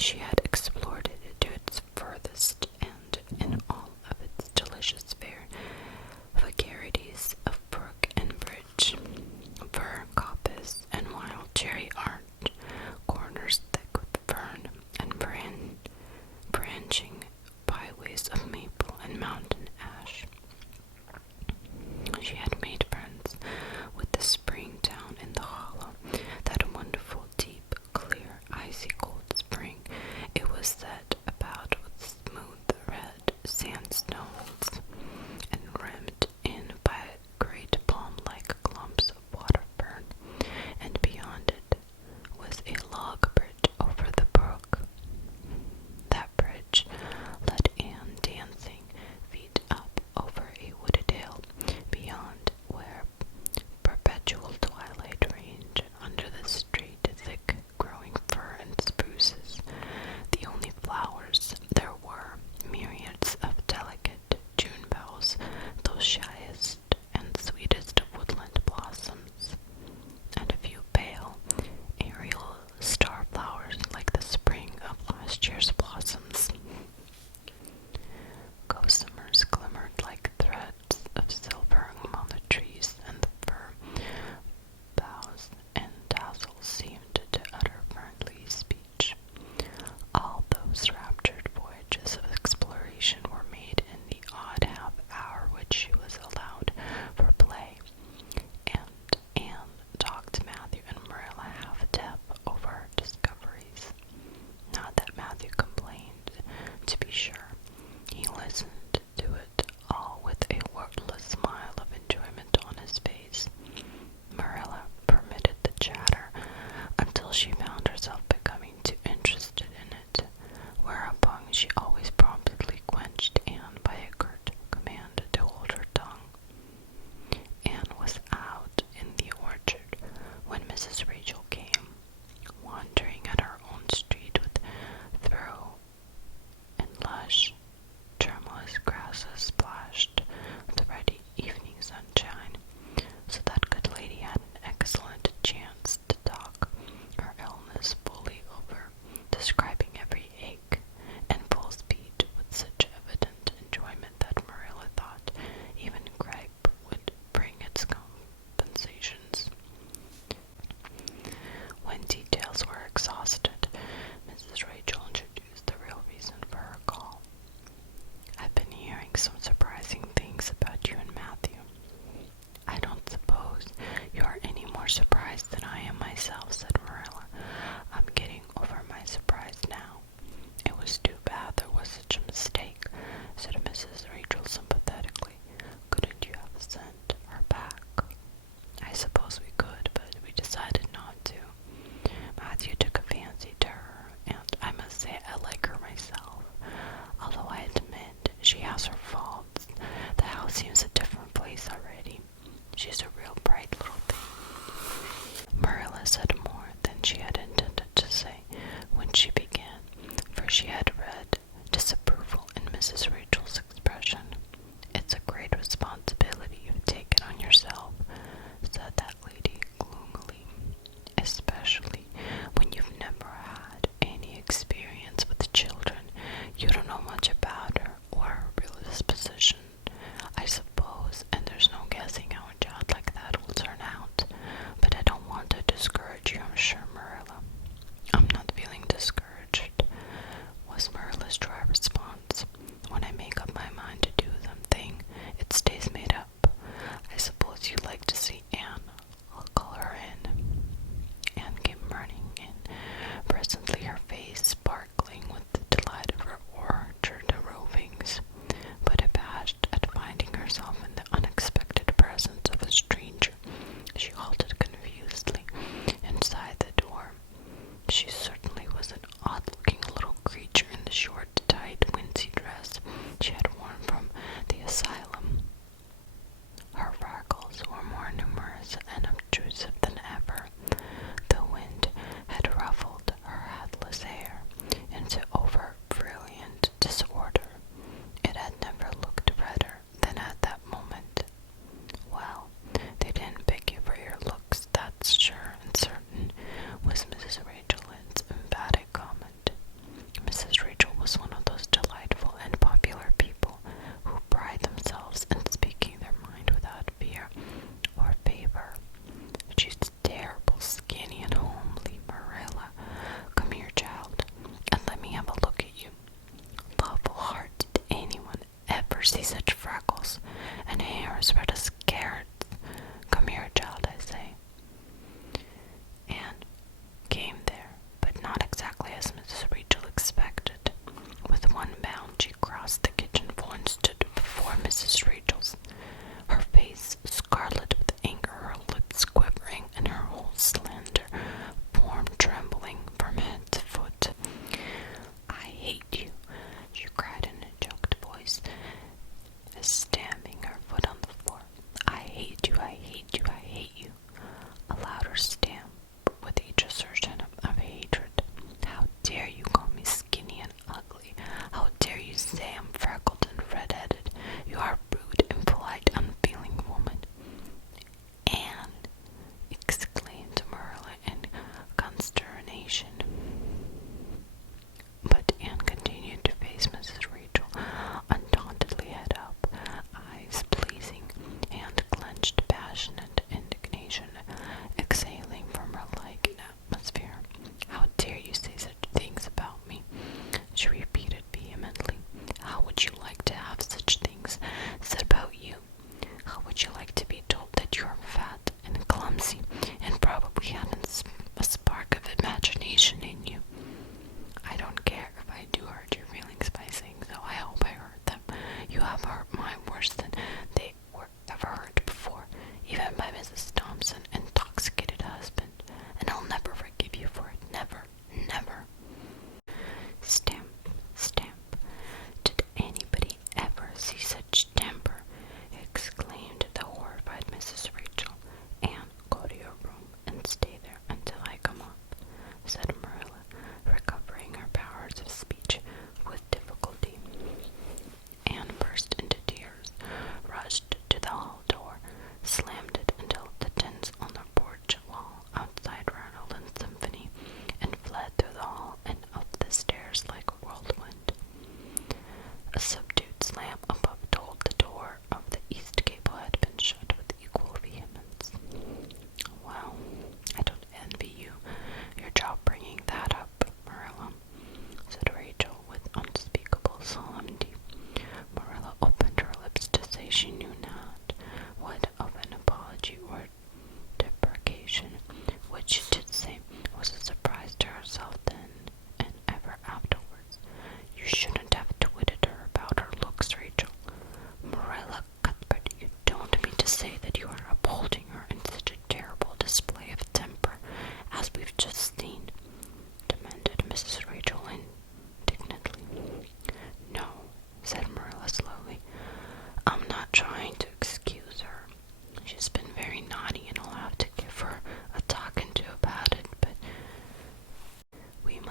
She had explored it to its furthest end in all of its delicious vagaries of brook and bridge, fir, coppice, and wild cherry art, corners thick with fern and branching byways of maple and mountain ash. She had made friends with the spring down in the hollow, that wonderful, deep, clear, icy cold spring. It was set about with smooth red sandstones and rimmed in by great palm-like clumps of water fern, and beyond it was a log bridge over the brook. That bridge led Anne dancing feet up over a wooded hill beyond, where perpetual twilight reigned under the straight, thick-growing fir and spruces. The only flowers there were myriads of delicate June bells, those shyest and sweetest of woodland blossoms, and a few pale, aerial star flowers like the spring of last year's blossoms. Gossamers glimmered like threads of silver among the trees, and the fir boughs and tassels seemed to utter friendly speech. All those raptured voyages of exploration were made in the odd half-hour which she was allowed for play, and Anne talked to Matthew and Marilla half-deaf over her discoveries. Not that Matthew complained, to be sure. He listened to it all with a wordless smile of enjoyment on his face. Marilla permitted the chatter until she found herself becoming too interested in it, whereupon she always promptly quenched Anne by a curt command to hold her tongue. Anne was out in the orchard when Mrs. Rachel came, wandering at her own street with thorough and lush, tremulous grasses splashed with the ruddy evening sunshine, so that good lady had an excellent chance to talk her illness fully over, describing every ache and full speed with such evident enjoyment that Marilla thought even gripe would bring its compensations. When details were exhausted, Mrs. Rachel introduced the real reason for her call. "I've been hearing some surprising things about you and Matthew. I don't suppose you are any more surprised than I am myself," said Marilla. "I'm getting over my surprise now. It was too bad there was such a mistake," said Mrs. Rachel sympathetically. "Couldn't you have sent her back?" "I suppose we could, but we decided not to. Matthew took a fancy to her, and I must say I like her myself, although I admit she has her faults. The house seems a different place already. She's a real bright little thing." Marilla said more than she had intended to say when she began, for she had read disapproval in Mrs. Rachel's expression. "It's a great responsibility you've taken on yourself," said that lady gloomily, "especially when you've never had any experience with children. You don't know much about her or her real disposition, I suppose, and there's no guessing how a child like that will turn out. But I don't want to discourage you, I'm sure, Marilla.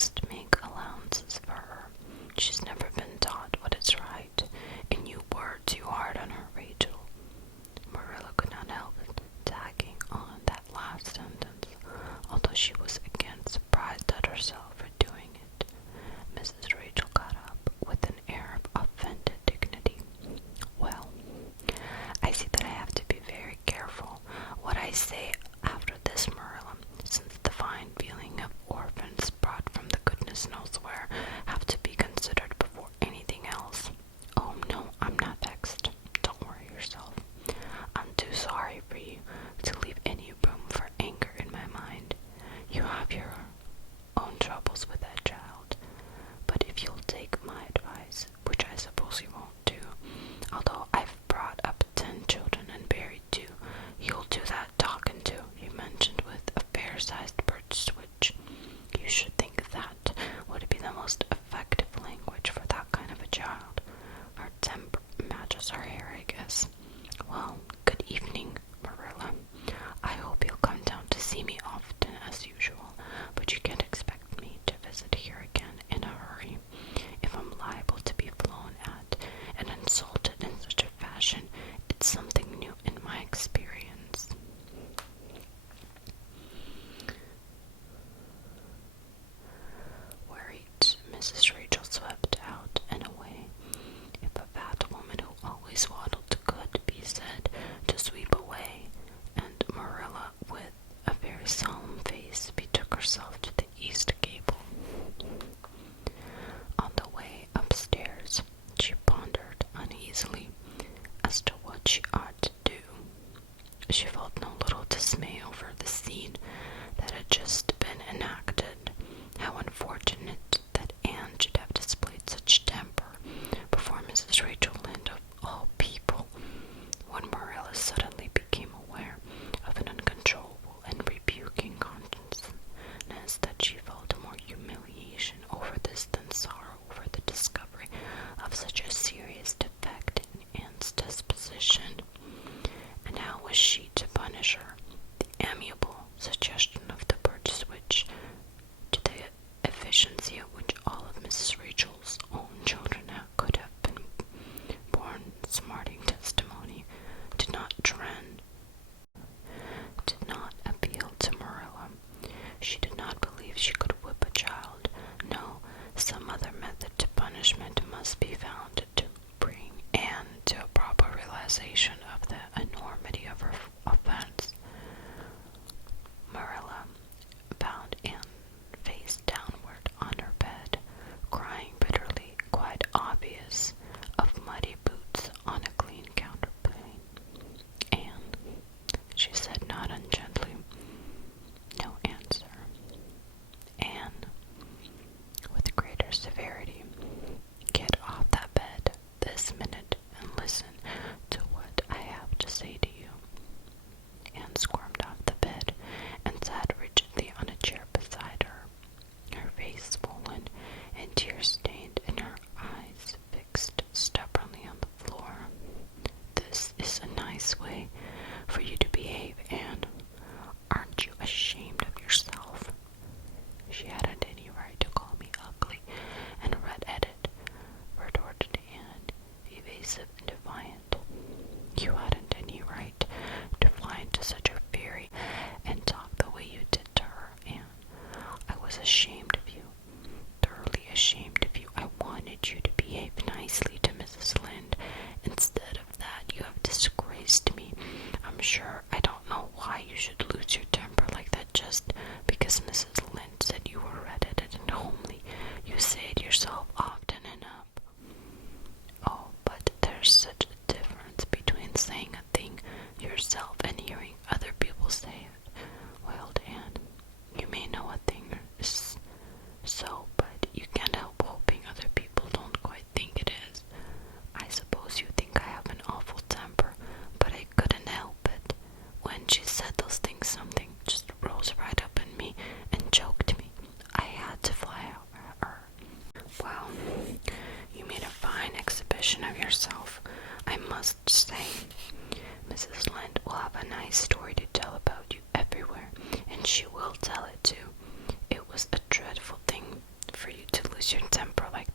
must make allowances for her. She's never been taught what is right, and you were too hard on her, Rachel. Marilla could not help tagging on that last sentence, although she was again surprised at herself for doing it. Mrs. Rachel got up with an air of offended dignity. Well, I see that I have to be very careful what I say after this, Marilla, since the fine feeling of orphans brought from the goodness knows where have to be considered before anything else. Oh, no, I'm not vexed. Don't worry yourself. I'm too sorry for you to leave any room for anger in my mind. You have your own troubles with that child, but if you'll take my advice, which I suppose you won't do, although I've brought up 10 children and buried 2, you'll do that talking to you mentioned with a fair-sized bird switch. You should think that would be the most effective language for that kind of a child. Her temper matches her hair, I guess. Well, good evening, Marilla. I hope you'll come down to see me often as usual, but you can't expect me to visit here again in a hurry. If I'm liable to be flown at and insulted in such a fashion, it's something new in my experience. Worried, Mrs. Rachel swept out and away. If a fat woman who always waddled could be said to sweep away, and Marilla, with a very solemn face, betook herself to the east gable. On the way upstairs, she pondered uneasily as to what she ought to do. She felt no little dismay over the scene that had just been enacted. How unfortunate that Anne should have displayed such temper before Mrs. Rachel Lynde, of all people, when Marilla suddenly became aware of an uncontrollable and rebuking consciousness that she felt more humiliation over this than sorrow over the discovery of such a serious defect in Anne's disposition. And how was she to punish her? The amiable suggestion of the bird switch, to the efficiency of which all of Mrs. Rachel's own children could have been borne smarting testimony, did not appeal to Marilla. She did not believe she could whip a child. No, some other method to punishment must be found to bring Anne to a proper realization of the enormity of her offense. Marilla found Anne face downward on her bed, crying bitterly, quite obvious, of muddy boots on a clean counterpane. Anne, she said not ungently. No answer. Anne, with greater severity, get off that bed this minute and listen to what I have to say to you. Anne squirmed off the bed and sat rigidly on a chair beside her, her face swollen and tear-stained and her eyes fixed stubbornly on the floor. This is a nice way for you to behave, Anne. Aren't you ashamed of yourself? She hadn't any right to call me ugly and red-headed, retorted Anne, evasive and defiant. You hadn't any right to fly into such a fury and talk the way you did to her, Anne. I was ashamed of you, thoroughly ashamed of you. I wanted you to behave nicely to Mrs. Lynde. Instead of that, you have disgraced me. I'm sure I don't know why you should lose your temper like that just because Mrs. Lynde said you were red-headed and homely. You say it yourself often enough. Oh, but there's such a difference between saying a thing yourself and hearing other people say it, wailed Anne. You may know a thing is lose your temper like